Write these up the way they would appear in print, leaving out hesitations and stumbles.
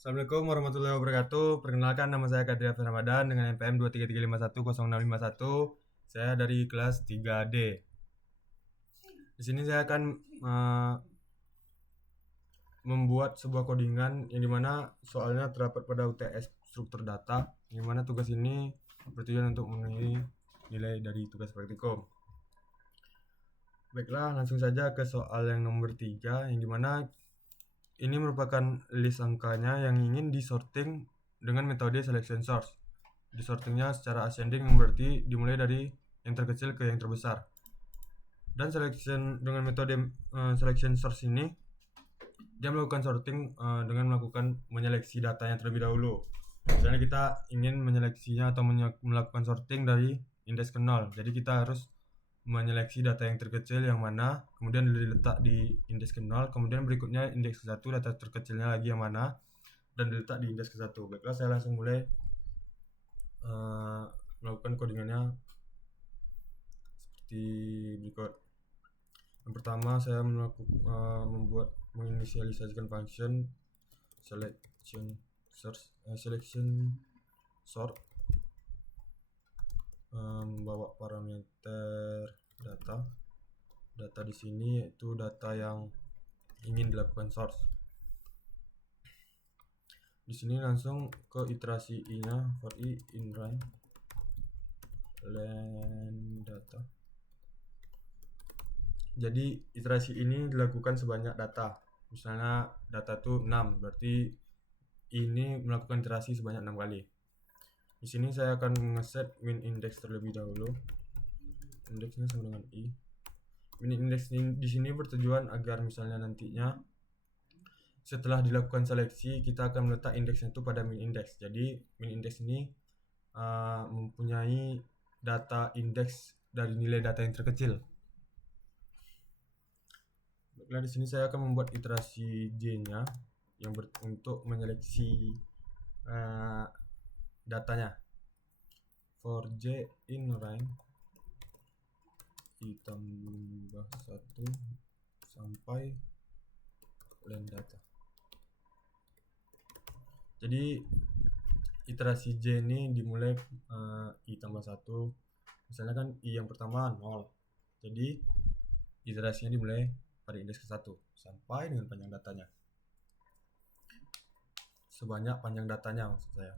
Assalamualaikum warahmatullahi wabarakatuh. Perkenalkan, nama saya Kadri Afan Ramadan dengan NPM 233510651. Saya dari kelas 3D. Di sini saya akan membuat sebuah codingan yang dimana soalnya terdapat pada UTS struktur data, yang mana tugas ini bertujuan untuk memenuhi nilai dari tugas praktikum. Baiklah, langsung saja ke soal yang nomor 3, yang dimana ini merupakan list angkanya yang ingin disorting dengan metode selection source. Disortingnya secara ascending, yang berarti dimulai dari yang terkecil ke yang terbesar. Dan selection dengan metode selection source ini, dia melakukan sorting dengan melakukan menyeleksi datanya terlebih dahulu. Misalnya kita ingin menyeleksinya atau melakukan sorting dari indeks ke 0. Jadi kita harus menyeleksi data yang terkecil yang mana, kemudian diletak di indeks ke 0, kemudian berikutnya indeks ke 1, data terkecilnya lagi yang mana, dan diletak di indeks ke 1. Baiklah, saya langsung mulai melakukan codingannya seperti berikut. Yang pertama, saya menginisialisasikan function selection sort, membawa parameter data di sini yaitu data yang ingin dilakukan source. Di sini langsung ke iterasi i-nya, for i in range len data. Jadi iterasi ini dilakukan sebanyak data. Misalnya data itu 6, berarti ini melakukan iterasi sebanyak 6 kali. Di sini saya akan ngeset min index terlebih dahulu. Indeksnya sama dengan i. Min index ini di sini bertujuan agar misalnya nantinya setelah dilakukan seleksi kita akan meletak indeksnya itu pada min index. Jadi min index ini mempunyai data indeks dari nilai data yang terkecil. Baiklah, di sini saya akan membuat iterasi j-nya yang untuk menyeleksi datanya. For j in range i tambah 1 sampai len data. Jadi iterasi j ini dimulai i tambah 1. Misalnya kan i yang pertama 0. Jadi iterasinya dimulai pada indeks ke 1 sampai dengan panjang datanya. Sebanyak panjang datanya maksud saya.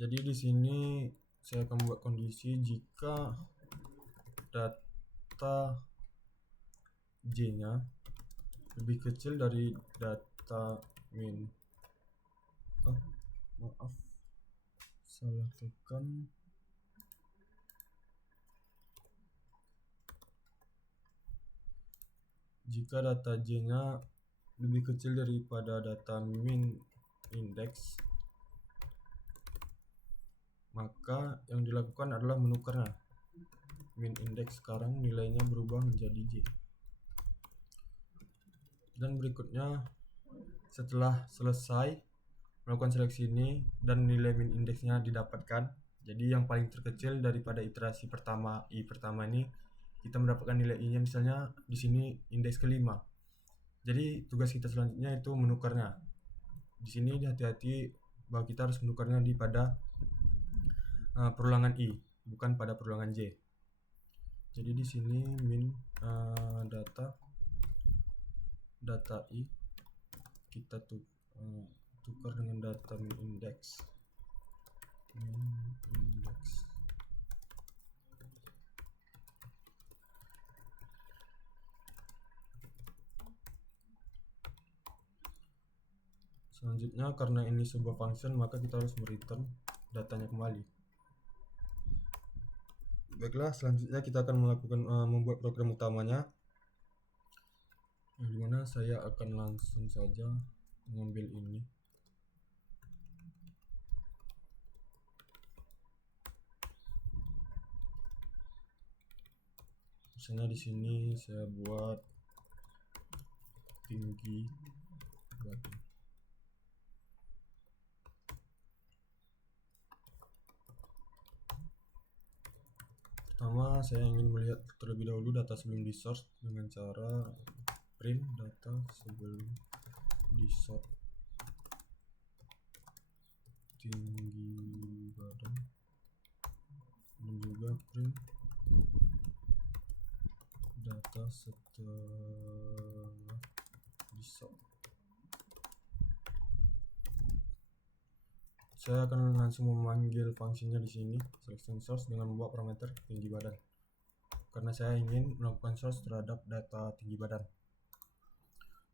Jadi di sini saya akan membuat kondisi jika data j-nya lebih kecil dari data min. Maaf, salah tekan. Jika data j-nya lebih kecil daripada data min index, maka yang dilakukan adalah menukarnya. Min index sekarang nilainya berubah menjadi j. Dan berikutnya, setelah selesai melakukan seleksi ini dan nilai min indeksnya didapatkan, jadi yang paling terkecil daripada iterasi pertama i pertama ini, kita mendapatkan nilai i-nya misalnya di sini indeks ke-5. Jadi tugas kita selanjutnya itu menukarnya. Di sini hati-hati bahwa kita harus menukarnya di pada perulangan i, bukan pada perulangan j. Jadi di sini min data i kita tukar dengan data min index. Selanjutnya, karena ini sebuah function, maka kita harus mereturn datanya kembali. Baiklah, selanjutnya kita akan membuat program utamanya, yang dimana saya akan langsung saja mengambil ini. Misalnya di sini saya buat tinggi batu. Pertama, saya ingin melihat terlebih dahulu data sebelum di source dengan cara print data sebelum di sort tinggi badan, dan juga print data setelah di sort. Saya akan langsung memanggil fungsinya di sini selection source dengan membuat parameter tinggi badan, karena saya ingin melakukan source terhadap data tinggi badan.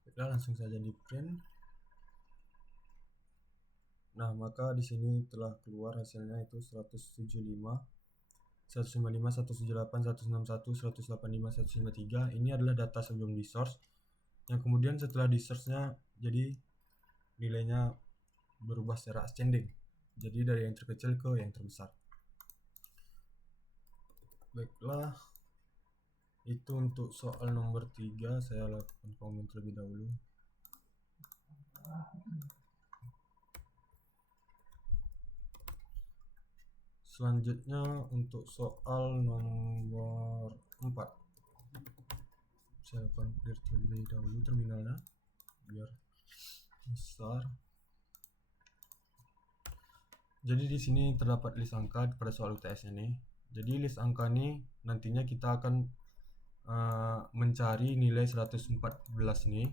Kita langsung saja di print. Nah, maka di sini telah keluar hasilnya itu 175, 155, 178, 161, 185, 153. Ini adalah data sebelum di source, yang kemudian setelah di source-nya jadi nilainya berubah secara ascending, jadi dari yang terkecil ke yang terbesar. Baiklah, itu untuk soal nomor 3. Saya lakukan komen terlebih dahulu. Selanjutnya untuk soal nomor 4, saya akan clear terlebih dahulu terminalnya biar besar. Jadi di sini terdapat list angka pada soal UTS ini. Jadi list angka ini nantinya kita akan mencari nilai 114 nih,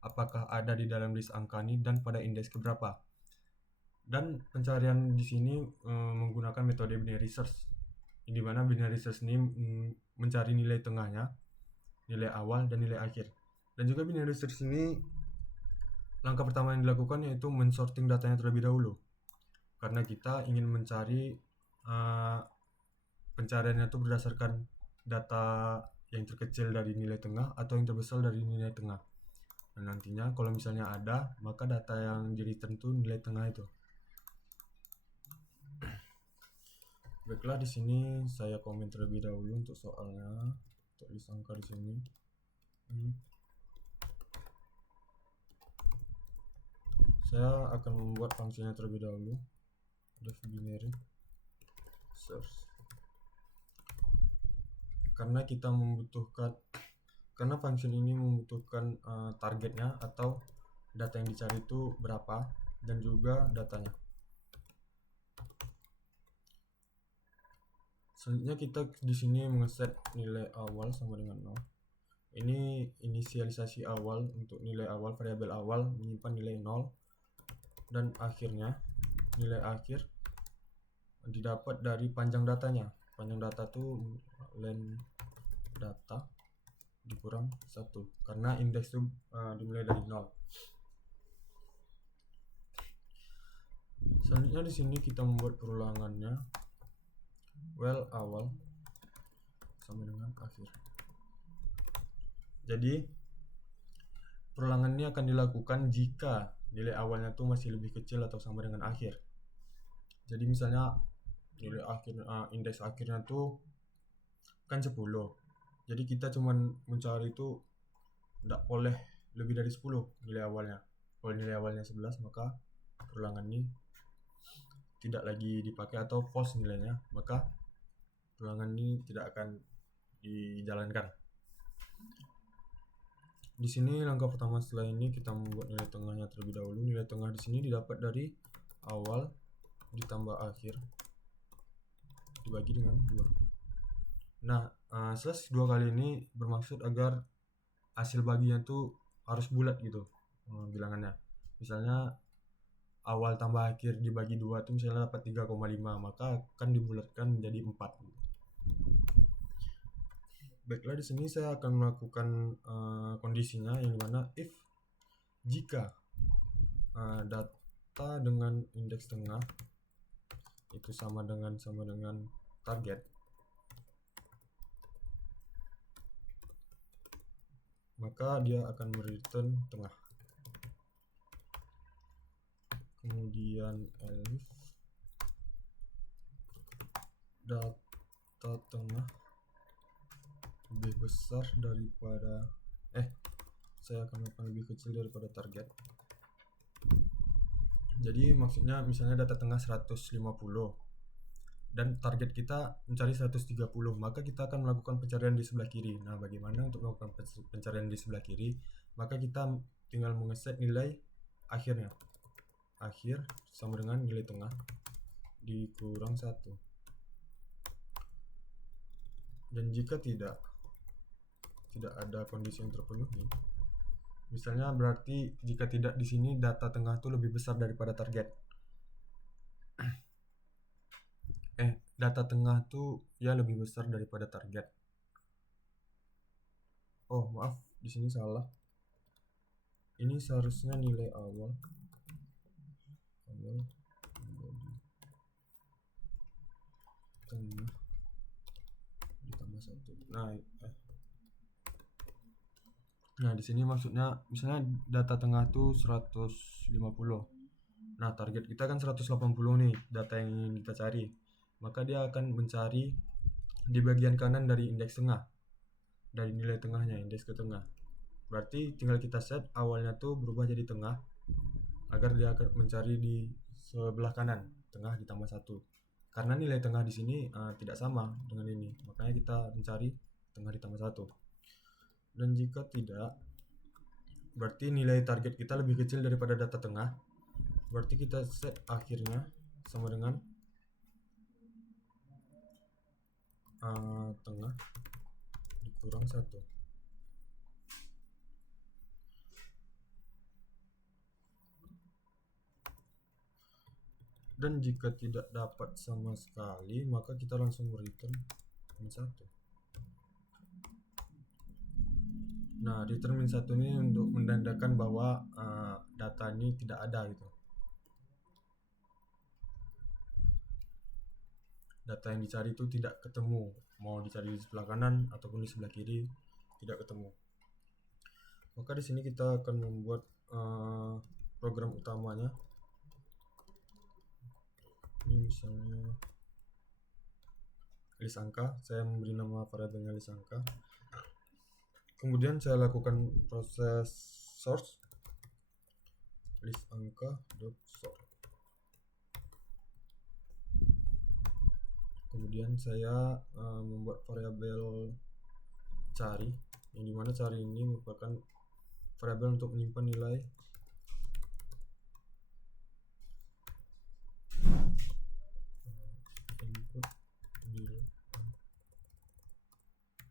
apakah ada di dalam list angka ini dan pada indeks keberapa. Dan pencarian di sini menggunakan metode binary search, di mana binary search ini mencari nilai tengahnya, nilai awal dan nilai akhir. Dan juga binary search ini langkah pertama yang dilakukan yaitu mensorting datanya terlebih dahulu, karena kita ingin mencari pencariannya itu berdasarkan data yang terkecil dari nilai tengah atau yang terbesar dari nilai tengah. Dan nantinya kalau misalnya ada, maka data yang di return itu nilai tengah itu. Baiklah, di sini saya komen terlebih dahulu untuk soalnya, untuk list angka di sini. Saya akan membuat fungsinya terlebih dahulu, def binary search, karena kita membutuhkan, karena function ini membutuhkan targetnya atau data yang dicari itu berapa dan juga datanya. Selanjutnya kita di sini mengeset nilai awal sama dengan 0. Ini inisialisasi awal untuk nilai awal, variabel awal menyimpan nilai 0, dan akhirnya nilai akhir didapat dari panjang datanya. Panjang data tuh len data dikurang 1, karena indeks itu dimulai dari 0. Selanjutnya di sini kita membuat perulangannya, well awal sama dengan akhir. Jadi perulangan ini akan dilakukan jika nilai awalnya tuh masih lebih kecil atau sama dengan akhir. Jadi misalnya nilai akhir, indeks akhirnya tuh kan 10. Jadi kita cuman mencari itu tidak boleh lebih dari 10 nilai awalnya. Kalau nilai awalnya 11, maka perulangan ini tidak lagi dipakai atau false nilainya, maka perulangan ini tidak akan dijalankan. Di sini langkah pertama setelah ini kita membuat nilai tengahnya terlebih dahulu. Nilai tengah di sini didapat dari awal ditambah akhir dibagi dengan 2. Nah, slash 2 kali ini bermaksud agar hasil baginya tuh harus bulat gitu bilangannya. Misalnya awal tambah akhir dibagi 2 itu misalnya dapat 3,5, maka akan dibulatkan menjadi 4. Baiklah, di sini saya akan melakukan kondisinya, yang dimana if jika data dengan indeks tengah itu sama dengan target, maka dia akan mereturn tengah. Kemudian elif data tengah lebih besar daripada saya akan melakukan lebih kecil daripada target. Jadi maksudnya misalnya data tengah 150 dan target kita mencari 130, maka kita akan melakukan pencarian di sebelah kiri. Nah, bagaimana untuk melakukan pencarian di sebelah kiri? Maka kita tinggal mengeset nilai akhir sama dengan nilai tengah dikurang 1. Dan jika tidak ada kondisi yang terpenuhi, misalnya berarti jika tidak, di sini data tengah itu lebih besar daripada target. Data tengah tuh ya lebih besar daripada target. Oh maaf, di sini salah. Ini seharusnya nilai awal menjadi tengah ditambah 1. Nah di sini maksudnya misalnya data tengah tuh 150. Nah target kita kan 180 nih data yang ingin kita cari. Maka dia akan mencari di bagian kanan dari indeks tengah, dari nilai tengahnya, indeks ke tengah. Berarti tinggal kita set awalnya tuh berubah jadi tengah, agar dia akan mencari di sebelah kanan, tengah ditambah 1. Karena nilai tengah di sini tidak sama dengan ini, makanya kita mencari tengah ditambah 1. Dan jika tidak, berarti nilai target kita lebih kecil daripada data tengah. Berarti kita set akhirnya sama dengan tengah dikurang 1. Dan jika tidak dapat sama sekali, maka kita langsung return 1. Nah, return min 1 ini untuk menandakan bahwa data ini tidak ada gitu. Data yang dicari itu tidak ketemu, mau dicari di sebelah kanan ataupun di sebelah kiri tidak ketemu. Maka di sini kita akan membuat program utamanya. Ini misalnya list angka, saya memberi nama variabelnya list angka. Kemudian saya lakukan proses source list angka.sort. Kemudian saya membuat variabel cari, yang dimana cari ini merupakan variabel untuk menyimpan nilai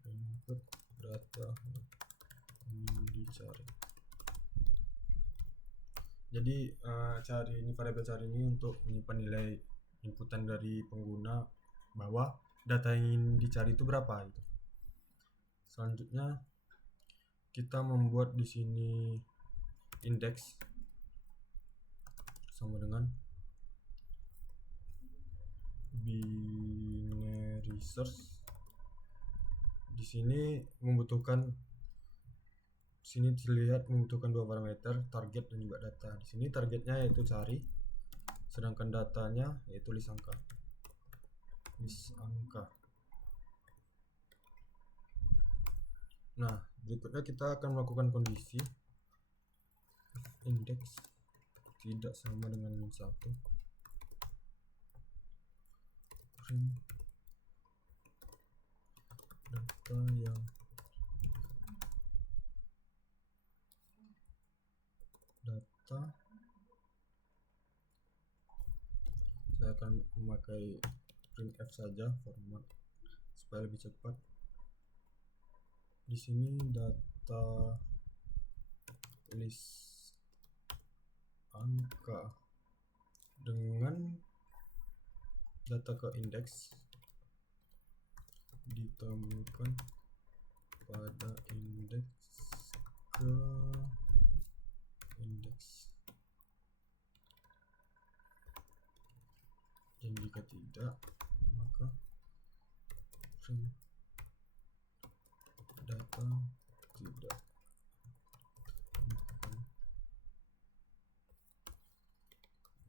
input data yang dicari. Jadi variabel cari ini untuk menyimpan nilai inputan dari pengguna bahwa data yang ingin dicari itu berapa gitu. Selanjutnya kita membuat di sini indeks sama dengan binary search. Di sini terlihat membutuhkan 2 parameter, target dan juga data. Di sini targetnya yaitu cari, sedangkan datanya yaitu list angka. Nah, berikutnya kita akan melakukan kondisi indeks tidak sama dengan min 1. Print data yang saya akan memakai printf saja format supaya lebih cepat. Di sini data list angka dengan data ke indeks ditemukan pada indeks ke indeks. Dan jika tidak, maka print data tidak.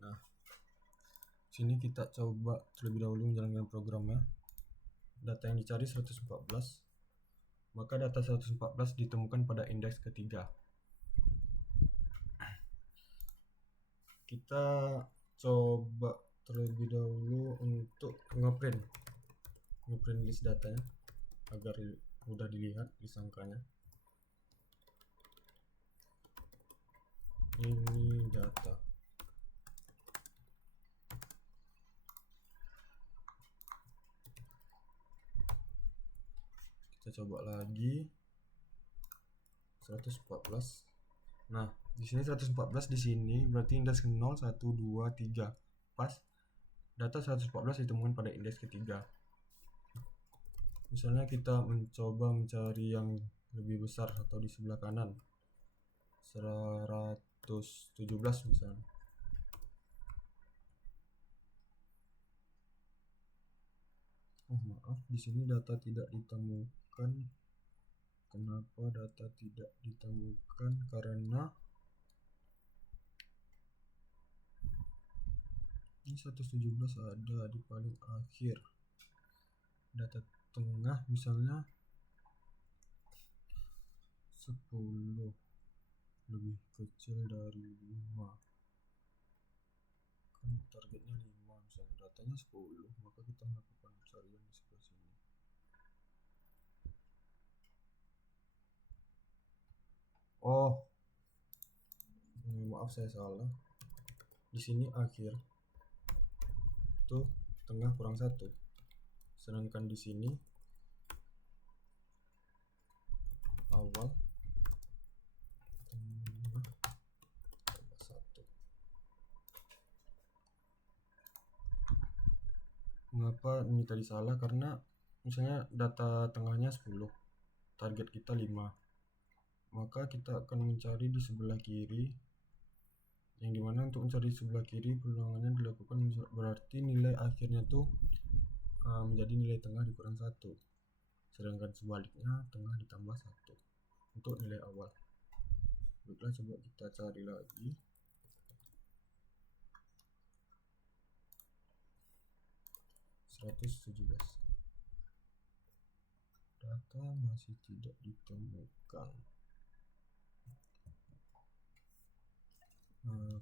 Nah, sini kita coba terlebih dahulu menjalankan programnya. Data yang dicari 114, maka data 114 ditemukan pada indeks ketiga. Kita coba terlebih dahulu untuk ngeprint list datanya agar mudah dilihat list angkanya. Ini data coba lagi 114. Nah, di sini 114, di sini berarti indeks ke 0, 1, 2, 3. Pas. Data 114 ditemukan pada indeks ketiga. Misalnya kita mencoba mencari yang lebih besar atau di sebelah kanan. 117 misalnya. Oh, maaf, di sini data tidak ditemukan. Kenapa data tidak ditemukan? Karena ini 117 ada di paling akhir. Data tengah misalnya 10 lebih kecil dari 5. Kan targetnya 5, misalnya datanya 10, maka kita melakukan pencarian di sebelah sini. Oh, maaf, saya salah. Di sini akhir tuh tengah kurang 1, sedangkan di sini awal tengah tambah 1. Mengapa ini tadi salah? Karena misalnya data tengahnya 10, target kita 5, maka kita akan mencari di sebelah kiri, yang dimana untuk mencari sebelah kiri peluangannya dilakukan berarti nilai akhirnya tuh menjadi nilai tengah dikurang 1, sedangkan sebaliknya tengah ditambah 1 untuk nilai awal. Baiklah, coba kita cari lagi. Data masih tidak ditemukan.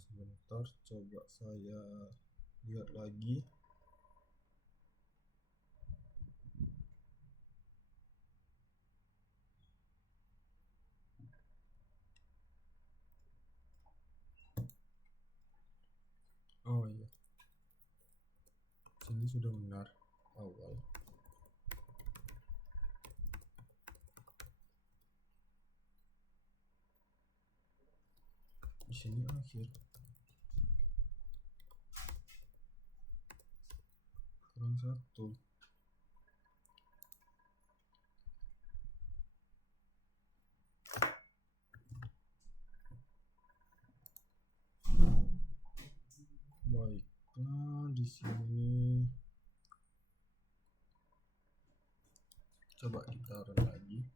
Sebentar, coba saya lihat lagi. Oh iya, sini sudah benar awal. Di sini akhir kurang 1. Baiklah, di sini coba kita run lagi.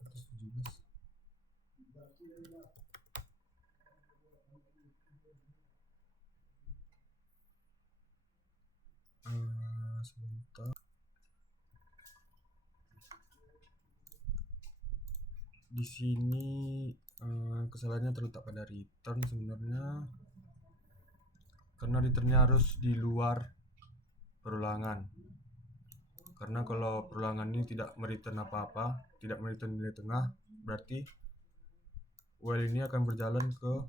117. Sebentar. Di sini kesalahannya terletak pada return sebenarnya, karena returnnya harus di luar perulangan. Karena kalau perulangan ini tidak mereturn apa-apa, tidak mereturn nilai tengah, berarti while ini akan berjalan ke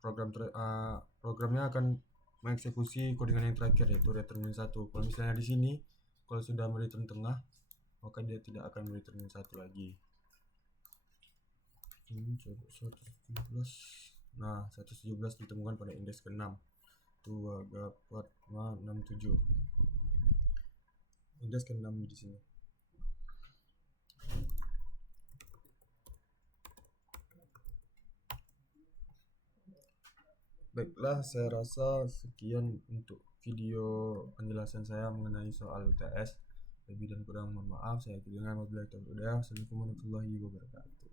programnya akan mengeksekusi codingan yang terakhir, yaitu return min 1. Kalau misalnya di sini kalau sudah mereturn tengah, maka dia tidak akan mereturn min 1 lagi. Ini coba 117. Nah, 117 ditemukan pada indeks ke-6. 2, 4, 5, 6, 7. Indeks ke-6 di sini. Baiklah, saya rasa sekian untuk video penjelasan saya mengenai soal UTS. Lebih dan kurang mohon maaf. Saya Kiringan wabillahi taufiq. Assalamualaikum warahmatullahi wabarakatuh.